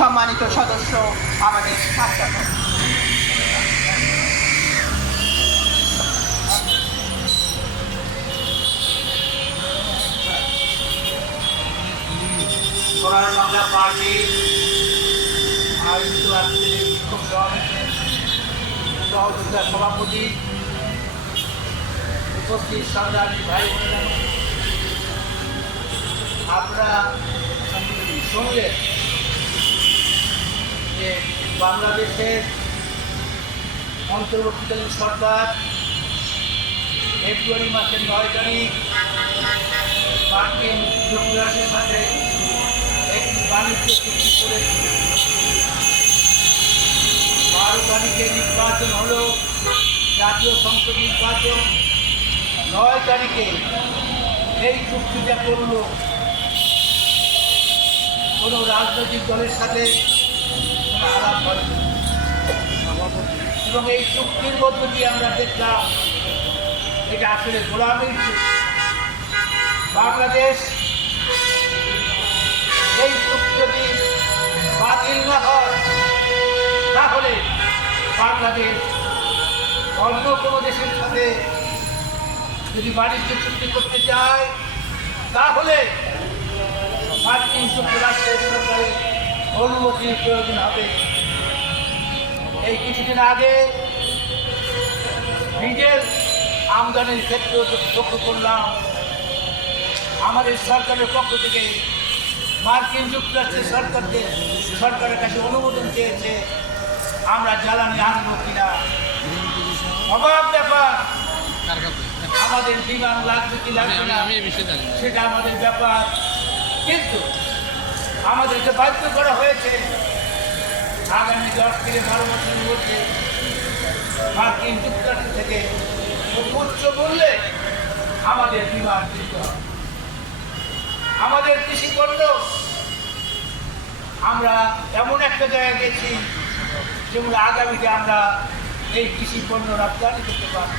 সম্মানিত সদস্য আমাদের সাথে সোনার বাংলা পার্টি আয়োজিত আজকের এই বিক্ষোভ সমাবেশের সহযোগিতা সভাপতি উপস্থিত সংগ্রামী ভাই বোনেরা, আপনারা সঙ্গে যে বাংলাদেশের অন্তর্বর্তীকালীন সরকার ফেব্রুয়ারি মাসের 9 তারিখ মার্কিন যুক্তরাষ্ট্রের সাথে একটি বাণিজ্য চুক্তি করেছে। 12 তারিখে নির্বাচন হলো, জাতীয় সংসদ নির্বাচন। 9 তারিখে এই চুক্তিটা করল কোনো রাজনৈতিক দলের সাথে কোনো আলাপ হয় এবং এই চুক্তির মধ্য দিয়ে আমরা দেখলাম এটা আসলে গোলামির চুক্তি। বাংলাদেশ এই চুক্তি যদি বাতিল না হয় তাহলে বাংলাদেশ অন্য কোনো দেশের সাথে যদি বাণিজ্য চুক্তি করতে চায় তাহলে মার্কিন যুক্তরাষ্ট্রের সরকারের অনুমতির প্রয়োজন হবে। এই কিছুদিন আগে ডিজেল আমদানির ক্ষেত্রে লক্ষ্য করলাম আমাদের সরকারের পক্ষ থেকে মার্কিন যুক্তরাষ্ট্রের সরকারের কাছে অনুমোদন চেয়েছে আমরা জ্বালানি আনবো কিনা। অবাক ব্যাপার, আমাদের বিমান লাগবে কি লাগবে না সেটা আমাদের ব্যাপার, কিন্তু আমাদেরকে বাধ্য করা হয়েছে আগামী 10 থেকে 12 বছরের মধ্যে মার্কিন যুক্তরাষ্ট্র থেকে উচ্চ মূল্যে আমাদের বিমান কিনতে হবে। আমাদের কৃষি পণ্য আমরা এমন একটা জায়গায় গেছি যেগুলো আগামীতে আমরা এই কৃষি পণ্য রপ্তানি করতে পারব।